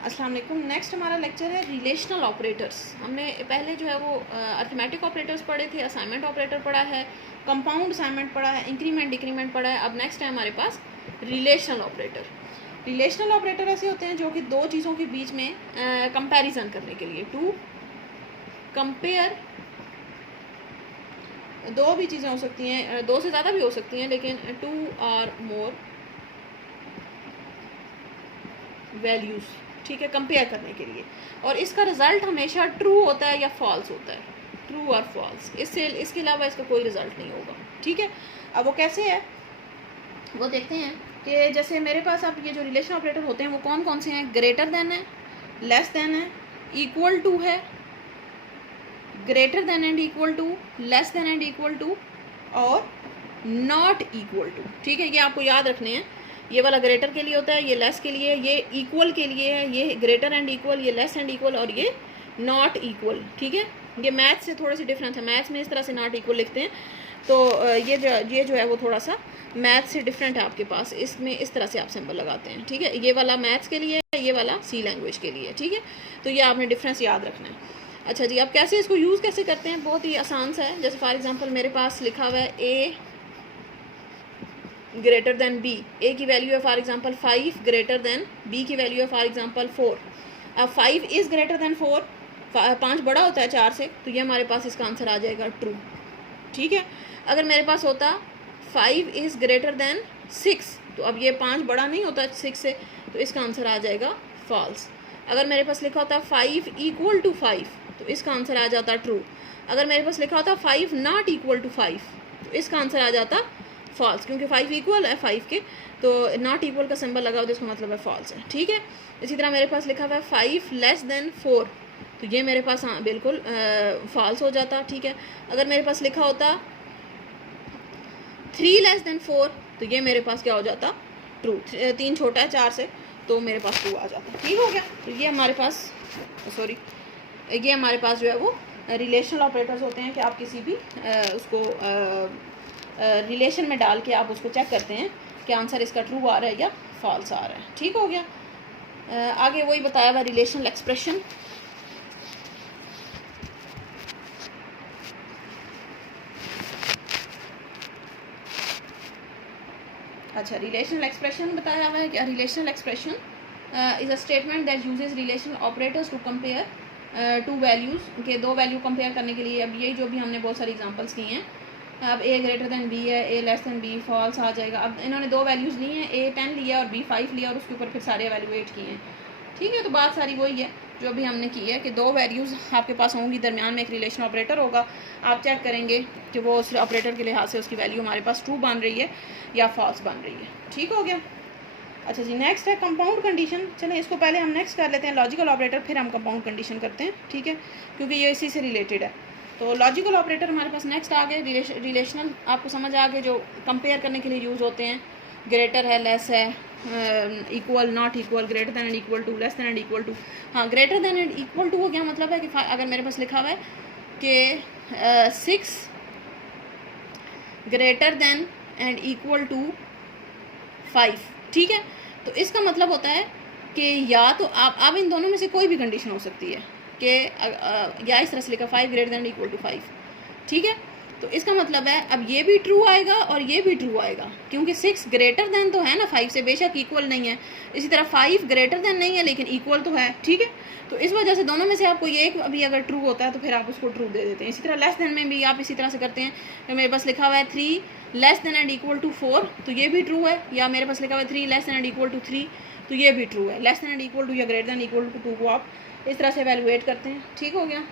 अस्सलाम वालेकुम। नेक्स्ट हमारा लेक्चर है रिलेशनल ऑपरेटर्स। हमने पहले जो है वो अर्थमेटिक ऑपरेटर्स पढ़े थे, असाइनमेंट ऑपरेटर पढ़ा है, कंपाउंड असाइनमेंट पढ़ा है, इंक्रीमेंट डिक्रीमेंट पढ़ा है। अब नेक्स्ट है हमारे पास रिलेशनल ऑपरेटर। रिलेशनल ऑपरेटर ऐसे होते हैं जो कि दो चीज़ों के बीच में कंपैरिजन करने के लिए, टू कंपेयर, दो भी चीज़ें हो सकती हैं, दो से ज़्यादा भी हो सकती हैं, लेकिन टू और मोर वैल्यूज़, ठीक है, कंपेयर करने के लिए। और इसका रिज़ल्ट हमेशा ट्रू होता है या फॉल्स होता है, ट्रू और फॉल्स। इसके अलावा इसका कोई रिज़ल्ट नहीं होगा, ठीक है। अब वो कैसे है वो देखते हैं कि जैसे मेरे पास अब ये जो रिलेशन ऑपरेटर होते हैं वो कौन कौन से हैं। ग्रेटर देन है, लेस देन है, इक्वल टू है, greater than and equal to, less than and equal to और नॉट इक्वल टू, ठीक है। ये आपको याद रखने हैं। ये वाला ग्रेटर के लिए होता है, ये लेस के लिए, ये इक्वल के लिए है, ये ग्रेटर एंड इक्वल, ये लेस एंड इक्वल और ये नॉट इक्वल, ठीक है। ये मैथ्स से थोड़ी सी डिफरेंस है, मैथ्स में इस तरह से नॉट इक्वल लिखते हैं, तो ये जो है वो थोड़ा सा मैथ्स से डिफरेंट है आपके पास। इसमें इस तरह से आप सिंबल लगाते हैं, ठीक है। ये वाला मैथ्स के लिए है, ये वाला सी लैंग्वेज के लिए, ठीक है। तो ये आपने डिफरेंस याद रखना है। अच्छा जी, अब कैसे इसको यूज़ कैसे करते हैं, बहुत ही आसान सा है। जैसे फॉर एग्जांपल मेरे पास लिखा हुआ है A greater than B, A की वैल्यू है for example 5 greater than B की वैल्यू है फॉर एग्जांपल 4। अब 5 इज़ ग्रेटर देन 4, 5 बड़ा होता है 4 से, तो ये हमारे पास इसका आंसर आ जाएगा ट्रू, ठीक है। अगर मेरे पास होता 5 इज़ ग्रेटर देन 6, तो अब ये 5 बड़ा नहीं होता 6 से, तो इसका आंसर आ जाएगा फॉल्स। अगर मेरे पास लिखा होता 5 इक्वल टू 5, तो इसका आंसर आ जाता ट्रू। अगर मेरे पास लिखा होता 5 नॉट इक्वल टू 5, तो इसका आंसर आ जाता फॉल्स, क्योंकि 5 इक्वल है 5 के, तो नॉट इक्वल का सिंबल लगा हो तो इसका मतलब है फॉल्स है, ठीक है। इसी तरह मेरे पास लिखा हुआ है 5 लेस देन 4, तो ये मेरे पास बिल्कुल फॉल्स हो जाता, ठीक है। अगर मेरे पास लिखा होता 3 लेस देन 4, तो ये मेरे पास क्या हो जाता ट्रू। 3 छोटा है 4 से, तो मेरे पास ट्रू आ जाता, ठीक हो गया। तो ये हमारे पास ये हमारे पास जो है वो रिलेशनल ऑपरेटर्स होते हैं कि आप किसी भी उसको रिलेशन में डाल के आप उसको चेक करते हैं कि आंसर इसका ट्रू आ रहा है या फॉल्स आ रहा है, ठीक हो गया। आगे वही बताया हुआ रिलेशनल एक्सप्रेशन। अच्छा, रिलेशनल एक्सप्रेशन बताया हुआ है कि relational expression is a statement that uses relational operators to compare two values के, दो वैल्यू कंपेयर करने के लिए। अब यही जो भी हमने बहुत सारी एग्जांपल्स की हैं। अब ए ग्रेटर देन बी है, ए लेस देन बी, फॉल्स आ जाएगा। अब इन्होंने दो वैल्यूज़ ली हैं, ए 10 लिया और बी 5 लिया और उसके ऊपर फिर सारे एवेलुएट किए हैं, ठीक है। तो बात सारी वही है जो भी हमने की है कि दो वैल्यूज़ आपके पास होंगी, दरमियान में एक रिलेशन ऑपरेटर होगा। आप चेक करेंगे कि वो उस ऑपरेटर के लिहाज से उसकी वैल्यू हमारे पास ट्रू बन रही है या फॉल्स बन रही है, ठीक हो गया। अच्छा जी, नेक्स्ट है कंपाउंड कंडीशन। चलें इसको पहले हम नेक्स्ट कर लेते हैं, लॉजिकल ऑपरेटर, फिर हम कंपाउंड कंडीशन करते हैं, ठीक है, क्योंकि ये इसी से रिलेटेड है। तो लॉजिकल ऑपरेटर हमारे पास नेक्स्ट आ गए। रिलेशनल आपको समझ आ गए, जो कंपेयर करने के लिए यूज़ होते हैं। ग्रेटर है, लेस है, equal, not equal, greater than and equal to, less than and equal to. हाँ, greater than and equal to को क्या मतलब है कि अगर मेरे पास लिखा हुआ है कि 6 greater than and equal to 5, ठीक है, तो इसका मतलब होता है कि या तो आप इन दोनों में से कोई भी कंडीशन हो सकती है कि या इस तरह से लिखा 5 ग्रेटर देन इक्वल टू 5, ठीक है। तो इसका मतलब है अब ये भी ट्रू आएगा और ये भी ट्रू आएगा, क्योंकि 6 ग्रेटर देन तो है ना 5 से, बेशक इक्वल नहीं है। इसी तरह 5 ग्रेटर देन नहीं है लेकिन इक्वल तो है, ठीक है। तो इस वजह से दोनों में से आपको ये एक अभी अगर ट्रू होता है तो फिर आप उसको ट्रू दे देते हैं। इसी तरह लेस देन में भी आप इसी तरह से करते हैं कि मेरे पास लिखा हुआ है 3 less than and equal to 4, तो ये भी ट्रू है। या मेरे पास लिखा हुआ है 3 less than and equal to 3, तो ये भी ट्रू है। Less than and equal to या ग्रेटर देन इक्वल टू 2 को आप इस तरह से एवेलुएट करते हैं, ठीक हो गया।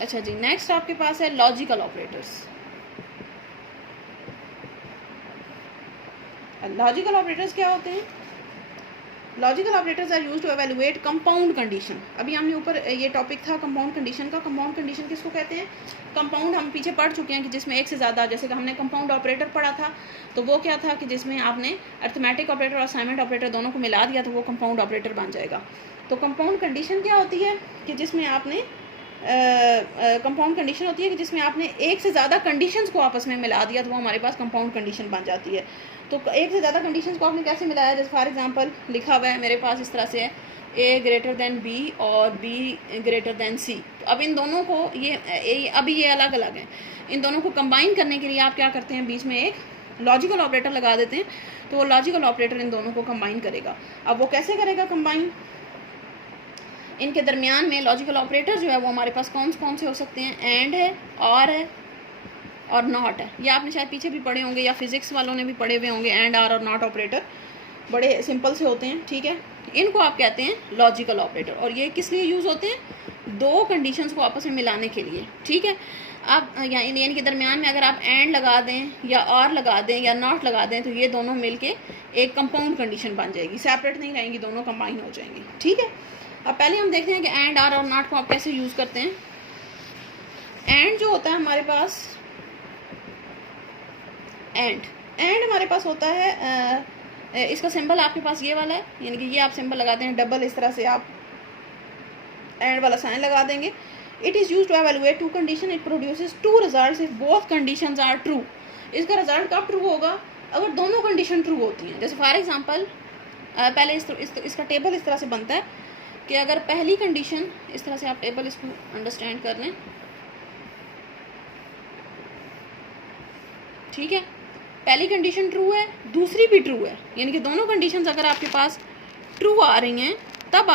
अच्छा जी, नेक्स्ट आपके पास है लॉजिकल ऑपरेटर्स। लॉजिकल ऑपरेटर्स क्या होते हैं? Logical operators are used to evaluate compound condition. अभी हमने ऊपर ये टॉपिक था कंपाउंड कंडीशन का। कंपाउंड कंडीशन किसको कहते हैं? कंपाउंड हम पीछे पढ़ चुके हैं कि जिसमें एक से ज़्यादा, जैसे कि हमने कंपाउंड ऑपरेटर पढ़ा था, तो वो क्या था कि जिसमें आपने अर्थमेटिक ऑपरेटर और असाइनमेंट ऑपरेटर दोनों को मिला दिया तो वो कंपाउंड ऑपरेटर बन जाएगा। तो कंपाउंड कंडीशन क्या होती है कि जिसमें आपने कंपाउंड कंडीशन होती है कि जिसमें आपने एक से ज़्यादा कंडीशंस को आपस में मिला दिया तो वो हमारे पास कंपाउंड कंडीशन बन जाती है। तो एक से ज़्यादा कंडीशंस को आपने कैसे मिलाया, जैसे फॉर एग्जांपल लिखा हुआ है मेरे पास इस तरह से है A ग्रेटर दैन B और B ग्रेटर दैन C। तो अब इन दोनों को अभी ये अलग अलग हैं, इन दोनों को कंबाइन करने के लिए आप क्या करते हैं, बीच में एक लॉजिकल ऑपरेटर लगा देते हैं। तो वो लॉजिकल ऑपरेटर इन दोनों को कंबाइन करेगा। अब वो कैसे करेगा कंबाइन, इनके दरमियान में लॉजिकल ऑपरेटर जो है वो हमारे पास कौन से हो सकते हैं, एंड है, और है और नॉट है। ये आपने शायद पीछे भी पढ़े होंगे या फिजिक्स वालों ने भी पढ़े हुए होंगे। एंड, आर और नॉट ऑपरेटर बड़े सिंपल से होते हैं, ठीक है। इनको आप कहते हैं लॉजिकल ऑपरेटर। और ये किस लिए यूज़ होते हैं, दो कंडीशंस को आपस में मिलाने के लिए, ठीक है। आप यानी के दरमियान में अगर आप एंड लगा दें या और लगा दें या नॉट लगा दें तो ये दोनों मिलके एक कंपाउंड कंडीशन बन जाएगी, सेपरेट नहीं रहेंगी, दोनों कंबाइन हो जाएंगी, ठीक है। अब पहले हम देखते हैं कि एंड, आर और नॉट को आप कैसे यूज़ करते हैं। एंड जो होता है हमारे पास, एंड हमारे पास होता है, इसका सिंबल आपके पास ये वाला है, यानी कि ये आप सिंबल लगाते हैं डबल, इस तरह से आप एंड वाला साइन लगा देंगे। It is use to evaluate two condition, it produces two results if both conditions are true. इसका रिजल्ट कब ट्रू होगा, अगर दोनों कंडीशन ट्रू होती हैं। जैसे फॉर एग्जांपल पहले इसका टेबल इस तरह से बनता है कि अगर पहली कंडीशन, इस तरह से आप टेबल इसको अंडरस्टैंड कर लें, ठीक है। पहली कंडीशन ट्रू है, दूसरी भी ट्रू है, यानी कि दोनों कंडीशंस अगर आपके पास ट्रू आ रही हैं तब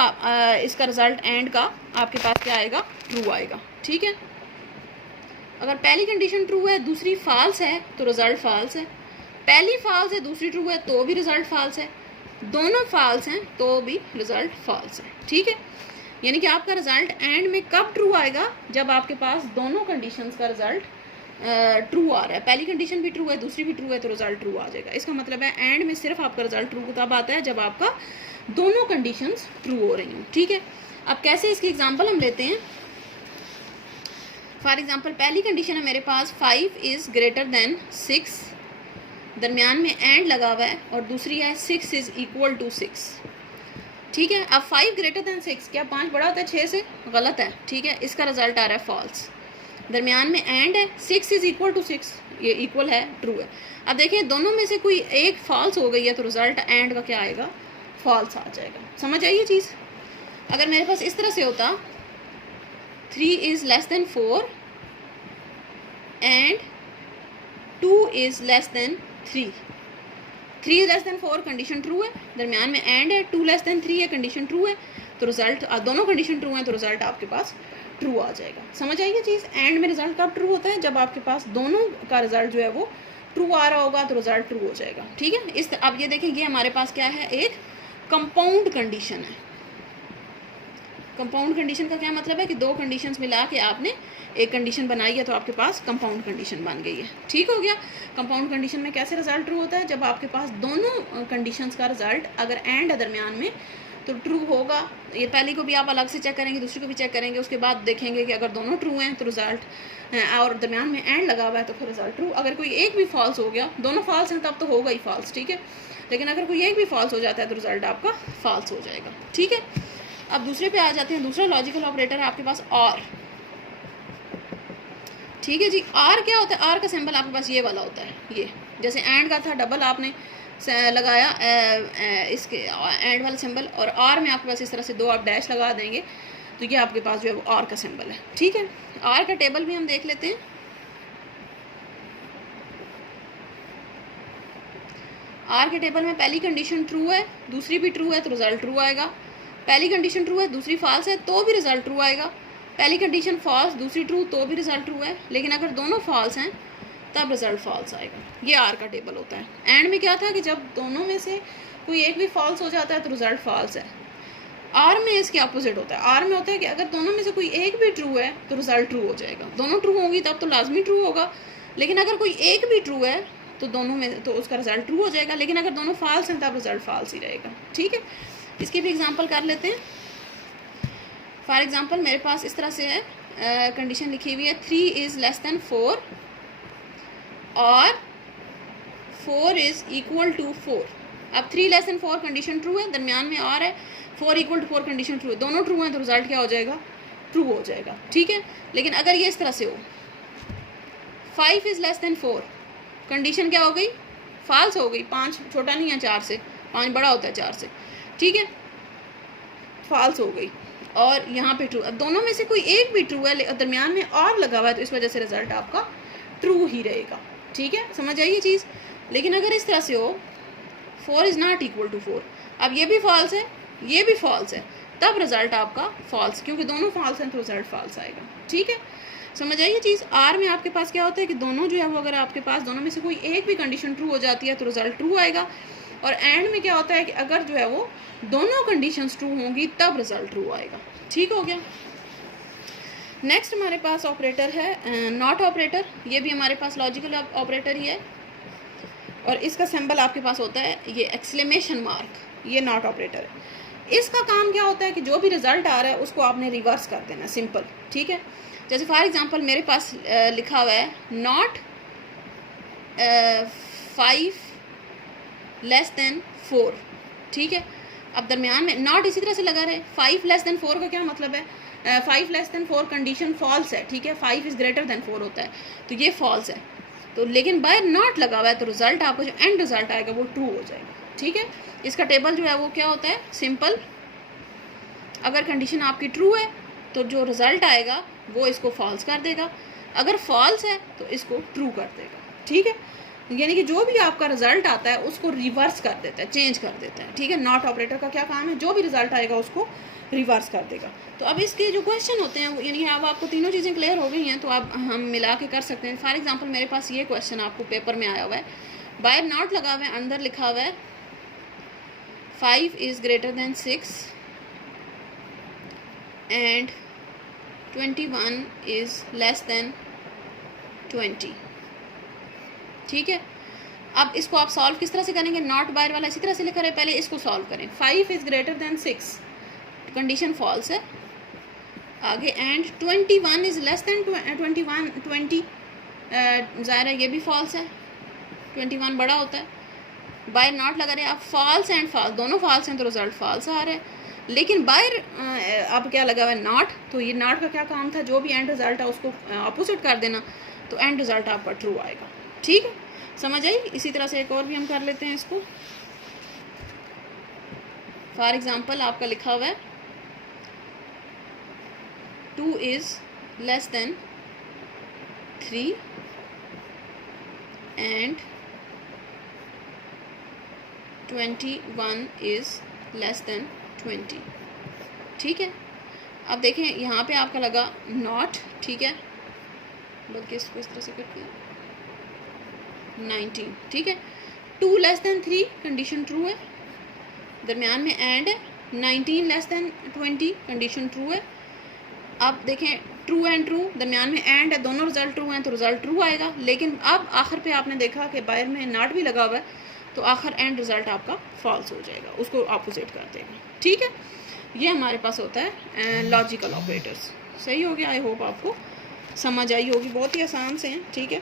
इसका रिजल्ट एंड का आपके पास क्या आएगा, ट्रू आएगा, ठीक है। अगर पहली कंडीशन ट्रू है, दूसरी फॉल्स है तो रिजल्ट फॉल्स है। पहली फॉल्स है, दूसरी ट्रू है तो भी रिजल्ट फॉल्स है। दोनों फॉल्स हैं तो भी रिजल्ट फॉल्स है, ठीक है। यानी कि आपका रिजल्ट एंड में कब ट्रू आएगा, जब आपके पास दोनों कंडीशंस का रिजल्ट ट्रू आ रहा है। पहली कंडीशन भी ट्रू है, दूसरी भी ट्रू है तो रिजल्ट ट्रू आ जाएगा। इसका मतलब है एंड में सिर्फ आपका रिजल्ट ट्रू तब आता है जब आपका दोनों कंडीशंस ट्रू हो रही हैं, ठीक है। अब कैसे, इसकी एग्जांपल हम लेते हैं। फॉर एग्जांपल पहली कंडीशन है मेरे पास 5 इज़ ग्रेटर दैन 6, दरमियान में एंड लगा हुआ है, और दूसरी है 6 इज़ इक्वल टू 6, ठीक है। अब 5 ग्रेटर दैन 6, क्या 5 बड़ा होता है 6 से, गलत है, ठीक है। इसका रिजल्ट आ रहा है फॉल्स। दरमियान में एंड है, 6 इज़ इक्वल टू 6, ये इक्वल है, ट्रू है। अब देखिए दोनों में से कोई एक फॉल्स हो गई है तो रिजल्ट एंड का क्या आएगा, फॉल्स आ जाएगा। समझ आई ये चीज़। अगर मेरे पास इस तरह से होता 3 is less than 4 and 2 is less than 3, 3 is less than 4 condition true है, दरमियान में एंड है, 2 लेस देन 3 है कंडीशन ट्रू है, तो रिजल्ट दोनों कंडीशन ट्रू है तो रिजल्ट आपके पास ट्रू आ जाएगा। समझ आई ये चीज़। एंड में रिजल्ट कब ट्रू होता है, जब आपके पास दोनों का रिजल्ट जो है वो ट्रू आ रहा होगा तो रिजल्ट ट्रू हो जाएगा, ठीक है। अब ये देखें, ये हमारे पास क्या है, एक कंपाउंड कंडीशन है। कंपाउंड कंडीशन का क्या मतलब है कि दो कंडीशंस मिला के आपने एक कंडीशन बनाई है तो आपके पास कंपाउंड कंडीशन बन गई है, ठीक हो गया। कंपाउंड कंडीशन में कैसे रिजल्ट ट्रू होता है, जब आपके पास दोनों कंडीशंस का रिजल्ट अगर एंड है दरमियान में तो ट्रू होगा। ये पहली को भी आप अलग से चेक करेंगे, दूसरी को भी चेक करेंगे, उसके बाद देखेंगे कि अगर दोनों ट्रू हैं तो रिजल्ट, और दरमियान में एंड लगा हुआ है तो फिर रिजल्ट ट्रू। अगर कोई एक भी फॉल्स हो गया, दोनों फॉल्स हैं तब तो होगा ही फॉल्स, ठीक है। लेकिन अगर कोई एक भी फॉल्स हो जाता है तो रिजल्ट आपका फॉल्स हो जाएगा, ठीक है। अब दूसरे पे आ जाते हैं। दूसरा लॉजिकल ऑपरेटर है आपके पास और, ठीक है जी। आर क्या होता है, आर का सिंबल आपके पास ये वाला होता है, ये जैसे एंड का था डबल आपने लगाया इसके एंड वाला सिंबल, और आर में आपके पास इस तरह से दो आप डैश लगा देंगे तो ये आपके पास जो है वो आर का सिंबल है, ठीक है। आर का टेबल भी हम देख लेते हैं। आर के टेबल में पहली कंडीशन ट्रू है, दूसरी भी ट्रू है तो रिजल्ट ट्रू आएगा। पहली कंडीशन ट्रू है, दूसरी फॉल्स है तो भी रिजल्ट ट्रू आएगा। पहली कंडीशन फॉल्स, दूसरी ट्रू तो भी रिजल्ट ट्रू है। लेकिन अगर दोनों फॉल्स हैं तब रिजल्ट फॉल्स आएगा। ये आर का टेबल होता है। एंड में क्या था कि जब दोनों में से कोई एक भी फॉल्स हो जाता है तो रिजल्ट फॉल्स है। आर में इसके अपोजिट होता है। आर में होता है कि अगर दोनों में से कोई एक भी ट्रू है तो रिजल्ट ट्रू हो जाएगा। दोनों ट्रू होंगी तब तो लाजमी ट्रू होगा, लेकिन अगर कोई एक भी ट्रू है तो दोनों में तो उसका रिजल्ट ट्रू हो जाएगा। लेकिन अगर दोनों फॉल्स हैं तब रिजल्ट फॉल्स ही रहेगा, ठीक है। इसकी भी एग्जांपल कर लेते हैं। फॉर एग्जांपल मेरे पास इस तरह से है, कंडीशन लिखी हुई है 3 इज़ लेस देन 4 और 4 इज़ इक्वल टू 4। अब 3 लेस देन 4 कंडीशन ट्रू है, दरमियान में और है, 4 इक्वल टू 4 कंडीशन ट्रू है, दोनों ट्रू हैं तो रिजल्ट क्या हो जाएगा, ट्रू हो जाएगा, ठीक है। लेकिन अगर ये इस तरह से हो 5 इज़ लेस देन 4, कंडीशन क्या हो गई, फॉल्स हो गई। 5 छोटा नहीं है 4 से, 5 बड़ा होता है 4 से, ठीक है, फॉल्स हो गई। और यहाँ पे ट्रू, अब दोनों में से कोई एक भी ट्रू है, दरमियान में और लगा हुआ है, तो इस वजह से रिजल्ट आपका ट्रू ही रहेगा, ठीक है, समझ आई ये चीज़। लेकिन अगर इस तरह से हो 4 इज़ नॉट इक्वल टू 4, अब ये भी फॉल्स है, ये भी फॉल्स है, तब रिजल्ट आपका फॉल्स, क्योंकि दोनों फॉल्स हैं तो रिजल्ट फॉल्स आएगा, ठीक है, समझ आइए चीज़। आर में आपके पास क्या होता है कि दोनों जो है वो, अगर आपके पास दोनों में से कोई एक भी कंडीशन ट्रू हो जाती है तो रिजल्ट ट्रू आएगा। और एंड में क्या होता है कि अगर जो है वो दोनों कंडीशंस ट्रू होंगी तब रिजल्ट ट्रू आएगा, ठीक हो गया। नेक्स्ट हमारे पास ऑपरेटर है नॉट ऑपरेटर, ये भी हमारे पास लॉजिकल ऑपरेटर ही है, और इसका सिंबल आपके पास होता है ये एक्सक्लेमेशन मार्क, ये नॉट ऑपरेटर है। इसका काम क्या होता है कि जो भी रिजल्ट आ रहा है उसको आपने रिवर्स कर देना, सिंपल, ठीक है। जैसे फॉर एग्जांपल मेरे पास लिखा हुआ है नॉट 5 लेस देन 4, ठीक है। अब दरमियान में नॉट इसी तरह से लगा रहे, 5 लेस देन 4 का क्या मतलब है, 5 लेस देन 4 कंडीशन फॉल्स है, ठीक है, 5 इज़ ग्रेटर देन 4 होता है, तो ये फॉल्स है, तो लेकिन बाय नॉट लगा हुआ है तो रिजल्ट आपका जो एंड रिजल्ट आएगा वो ट्रू हो जाएगा, ठीक है। इसका टेबल जो है वो क्या होता है, सिंपल, अगर कंडीशन आपकी ट्रू है तो जो रिजल्ट आएगा वो इसको फॉल्स कर देगा, अगर फॉल्स है तो इसको ट्रू कर देगा, ठीक है। यानी कि जो भी आपका रिजल्ट आता है उसको रिवर्स कर देता है, चेंज कर देता है, ठीक है। नॉट ऑपरेटर का क्या काम है, जो भी रिजल्ट आएगा उसको रिवर्स कर देगा। तो अब इसके जो क्वेश्चन होते हैं यानी कि अब आपको तीनों चीज़ें क्लियर हो गई हैं, तो अब हम मिला के कर सकते हैं। फॉर एग्जांपल मेरे पास ये क्वेश्चन आपको पेपर में आया हुआ है, बाय नॉट लगा हुआ है, अंदर लिखा हुआ है 5 is greater than 6 and 21 is less than 20, ठीक है। अब इसको आप सॉल्व किस तरह से करेंगे, नॉट बायर वाला इसी तरह से लिखा रहे, पहले इसको सॉल्व करें। 5 is greater than 6, condition false है, आगे एंड 21 इज़ लेस देन 20 ज़ाहिर है ये भी फॉल्स है, 21 बड़ा होता है, बाय नॉट लगा रहे, अब फॉल्स एंड फॉल्स दोनों फॉल्स हैं तो रिजल्ट फॉल्स आ रहा है। लेकिन बायर अब क्या लगा हुआ है नॉट, तो ये नॉट का क्या काम था, जो भी एंड रिजल्ट है उसको अपोजिट कर देना, तो एंड रिजल्ट आपका ट्रू आएगा, ठीक है, समझ आई। इसी तरह से एक और भी हम कर लेते हैं इसको। फॉर एग्जांपल आपका लिखा हुआ है 2 is less than 3 and 21 is less than 20, ठीक है। अब देखें यहाँ पे आपका लगा नॉट, ठीक है, बल्कि इसको इस तरह से करते हैं 19, ठीक है। 2 लेस देन 3 कंडीशन ट्रू है, दरमियान में एंड है, 19 लेस देन 20 कंडीशन ट्रू है। अब देखें ट्रू एंड ट्रू, दरमियान में एंड है, दोनों रिजल्ट ट्रू हैं तो रिजल्ट ट्रू आएगा। लेकिन अब आखिर पे आपने देखा कि बाहर में नॉट भी लगा हुआ है, तो आखिर एंड रिजल्ट आपका फॉल्स हो जाएगा, उसको अपोजिट कर देगा, ठीक है। ये हमारे पास होता है लॉजिकल ऑपरेटर्स। सही हो गया, आई होप आपको समझ आई होगी, बहुत ही आसान से हैं, ठीक है।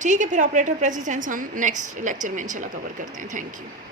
ठीक है, फिर ऑपरेटर प्रेसिडेंस हम नेक्स्ट लेक्चर में इंशाल्लाह कवर करते हैं। Thank you.